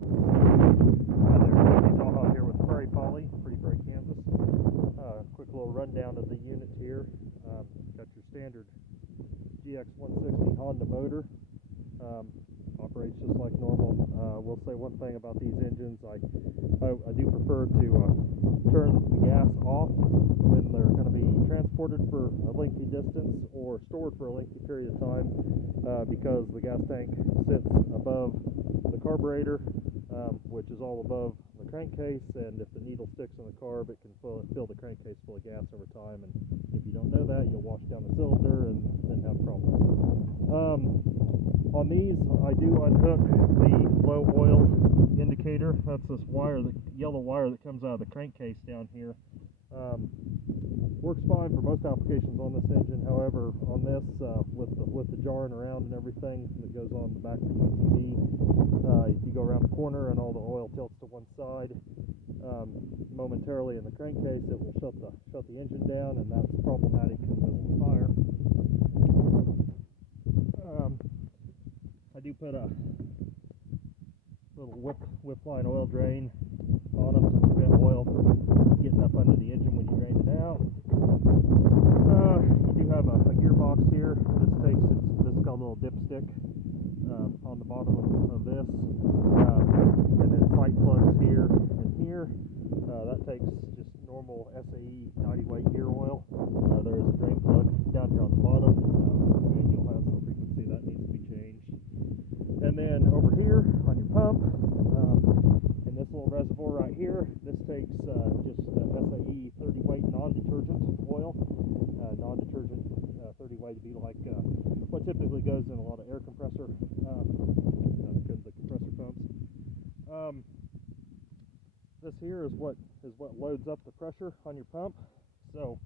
Hi there, Tony Talha here with Prairie, Prairie, Kansas. Quick little rundown of the unit here. Got your standard GX160 Honda motor. Operates just like normal. Will say one thing about these engines. I do prefer to turn the gas off when they're going to be transported for a lengthy distance or stored for a lengthy period of time, because the gas tank sits above the carburetor, which is all above the crankcase, and if the needle sticks in the carb, it can fill the crankcase full of gas over time, and if you don't know that, you'll wash down the cylinder and then have problems. On these, I do unhook the low oil indicator. That's this wire, the yellow wire that comes out of the crankcase down here. Works fine for most applications on this engine. However, on this, with the jarring around and everything that goes on the back of the UTV, if you go around the corner and all the oil tilts to one side, momentarily in the crankcase, it will shut the engine down, and that's problematic in the middle of the fire. I do put a little whip line oil drain on them to prevent oil from getting up under the engine when you drain it out. You do have a gearbox here. This is called a little dipstick on the bottom of this, and then sight plugs here and here. That takes just normal SAE 90 weight gear oil. There is a drain plug down here on the bottom. Manual has some frequency that needs to be changed. And then over here on your pump, in this little reservoir right here, this takes just SAE 30 weight non-detergent oil. Non-detergent 30 weight would be like what typically goes in a lot of air compressor, because the compressor pumps. This here is what loads up the pressure on your pump. So,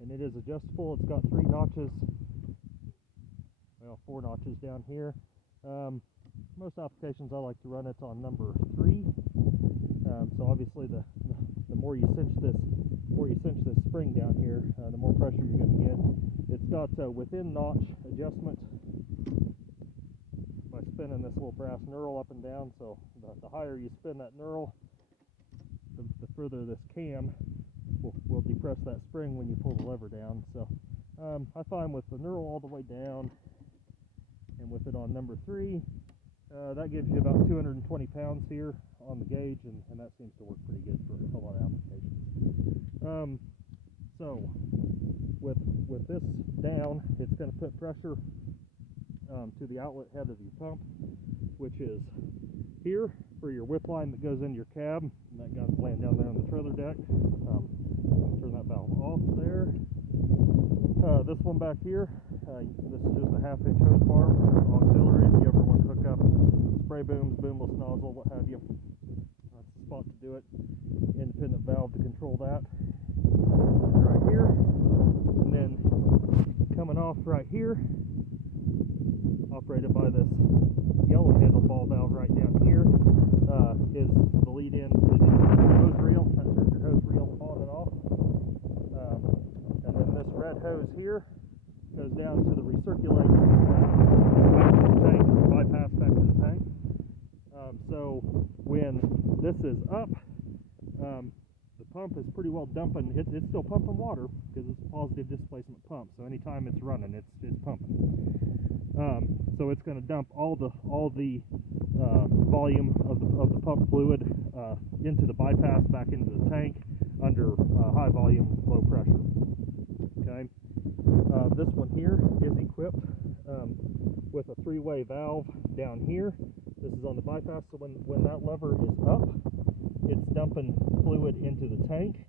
and it is adjustable. It's got 3 notches, well, 4 notches down here. Most applications I like to run it on number 3. So obviously the more you cinch this spring down here, the more pressure you're going to get. It's got within notch adjustment by spinning this little brass knurl up and down. So the higher you spin that knurl, the further this cam will depress that spring when you pull the lever down. So I find with the knurl all the way down and with it on number 3, that gives you about 220 pounds here on the gauge, and that seems to work pretty good for a lot of applications. So with this down, it's going to put pressure to the outlet head of your pump, which is here for your whip line that goes into your cab, and that gun's laying down there on the trailer deck. Turn that valve off there. This one back here, this is just a 1/2-inch hose bar, auxiliary. If you ever want to hook up spray booms, boomless nozzle, what have you, that's the spot to do it. Independent valve to control that is right here. And then coming off right here, operated by this yellow handle ball valve right down here, is the lead in to the hose reel. That turns your hose reel on and off. And then this red hose here goes down to the recirculate back to the tank, bypass back to the tank. So when this is up, the pump is pretty well dumping. It's still pumping water because it's a positive displacement pump. So anytime it's running, it's pumping. So it's going to dump all the volume of the pump fluid into the bypass back into the tank under high volume, low pressure. Okay. This one here is equipped with a 3-way valve down here. This is on the bypass, so when that lever is up, it's dumping fluid into the tank.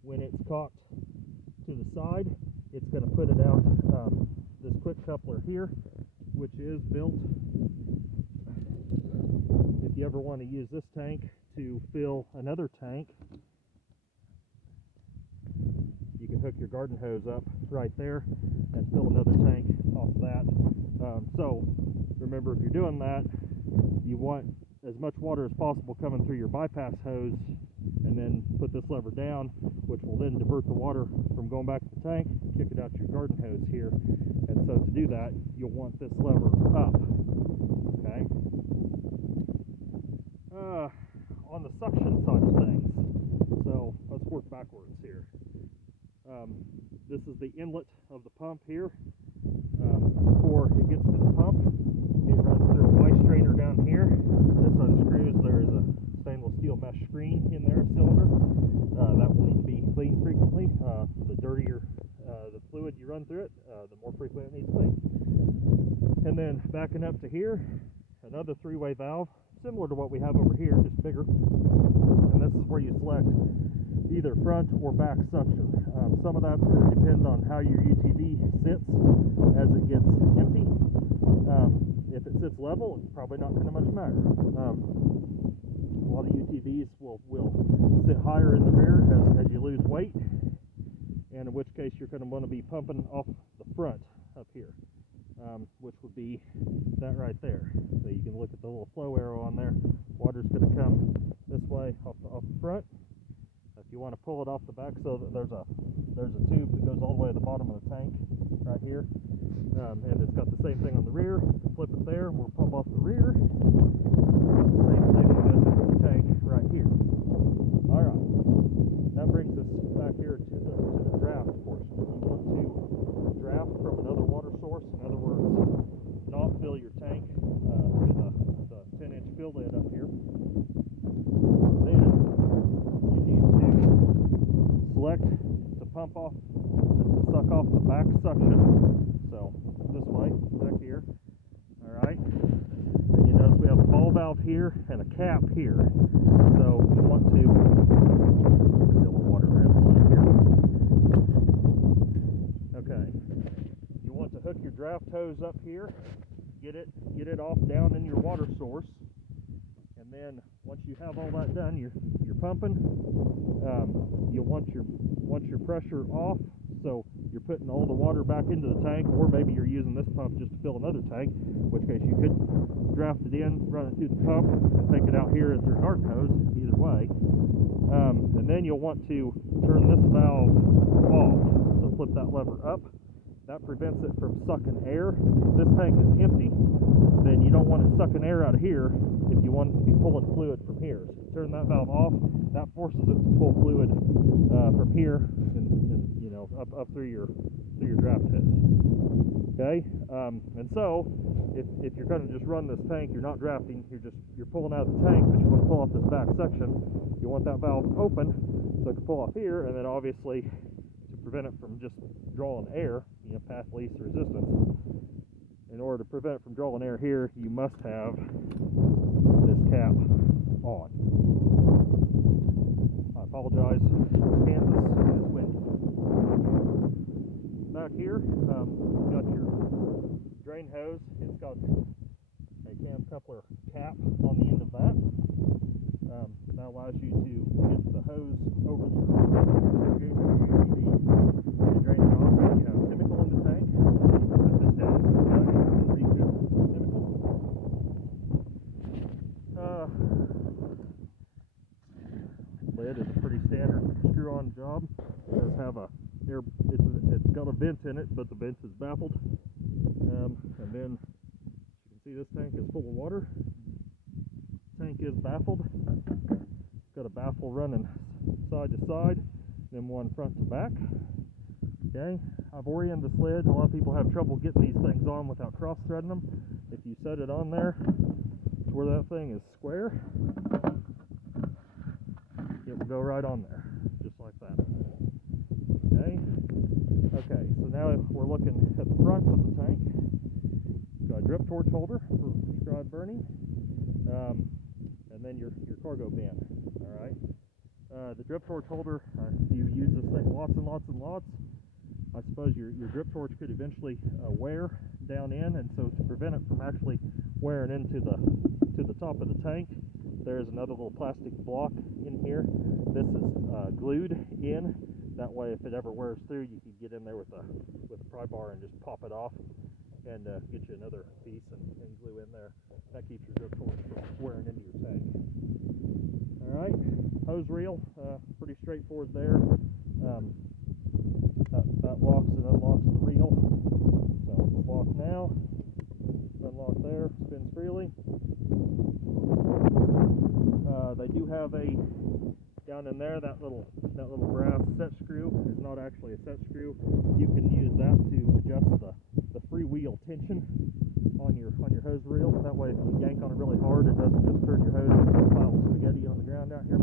When it's cocked to the side, it's going to put it out this quick coupler here, which is built. If you ever want to use this tank to fill another tank, you can hook your garden hose up right there and fill another tank off of that. So remember, if you're doing that, you want as much water as possible coming through your bypass hose, and then put this lever down, which will then divert the water from going back to the tank, kick it out your garden hose here. And so to do that, you'll want this lever up. Okay. on the suction side of things. So let's work backwards here. This is the inlet of the pump here. Before it gets to the pump, it runs through a Y strainer down here. This unscrews. There is a stainless steel mesh screen in there, cylinder. That will need to be cleaned frequently. The dirtier the fluid you run through it, the more frequent it needs cleaned. And then backing up to here, another three-way valve, similar to what we have over here, just bigger. And this is where you select either front or back suction. Some of that's going to depend on how your UTV sits as it gets empty. If it sits level, it's probably not going to much matter. A lot of UTVs will sit higher in the rear as you lose weight, and in which case you're going to want to be pumping off the front up here, which would be that right there. So you can look at the little flow arrow on there. Water's going to come this way off the front. If you want to pull it off the back, so that there's a tube that goes all the way to the bottom of the tank right here, and it's got the same thing on the rear. Flip it there, we'll pump off the rear. It's got the same thing that goes into the tank right here. All right, that brings us back here to the draft portion. If you want to draft from another water source, in other words, not fill your tank through the 10-inch fill lid up here, then you need to select to pump off, to suck off the back suction. So this way, back here. All right. And you notice we have a ball valve here and a cap here. So you want to, a little water around here. Okay. You want to hook your draft hose up here, get it off down in your water source, and then once you have all that done, you're pumping. You want your pressure off, so you're putting all the water back into the tank, or maybe you're using this pump just to fill another tank, in which case you could draft it in, run it through the pump, and take it out here through a garden hose, either way. And then you'll want to turn this valve off, so flip that lever up. That prevents it from sucking air. If this tank is empty, then you don't want it sucking air out of here if you want it to be pulling fluid from here. So you turn that valve off, that forces it to pull fluid from here and up through your draft hose. Okay, and so if you're going to just run this tank, you're not drafting, you're pulling out of the tank, but you want to pull off this back section. You want that valve open so it can pull off here, and then obviously to prevent it from just drawing air, path least resistance. In order to prevent it from drawing air here, you must have this cap on. I apologize, it's Kansas and it's windy. Back here, you've got your drain hose. It's got a cam coupler cap on the end of that. That allows you to get the hose over your tailgate and drain it off. If you have chemical in the tank, you can put this down and refill the chemical. Lid is a pretty standard screw-on job. It does have it's got a vent in it, but the vent is baffled. And then you can see this tank is full of water. Tank is baffled. Got a baffle running side to side, then one front to back. Okay, I've oriented the sled. A lot of people have trouble getting these things on without cross-threading them. If you set it on there to where that thing is square, it will go right on there, just like that. Okay, so now we're looking at the front of the tank. Got a drip torch holder for prescribed burning, and then your cargo bin. All right. The drip torch holder, you use this thing lots and lots and lots. I suppose your drip torch could eventually wear down in, and so to prevent it from actually wearing into the top of the tank, there is another little plastic block in here. This is glued in. That way, if it ever wears through, you can get in there with a pry bar and just pop it off and get you another piece and glue in there. That keeps your drip torch from wearing into your tank. All right, hose reel, pretty straightforward there. That locks and unlocks the reel. So it's locked now. Unlock there, spins freely. They do have have a down in there, that little brass set screw is not actually a set screw. You can use that to adjust the freewheel tension on your hose reel. That way if you yank on it really hard, it doesn't just turn your hose into a pile of spaghetti on the ground out here.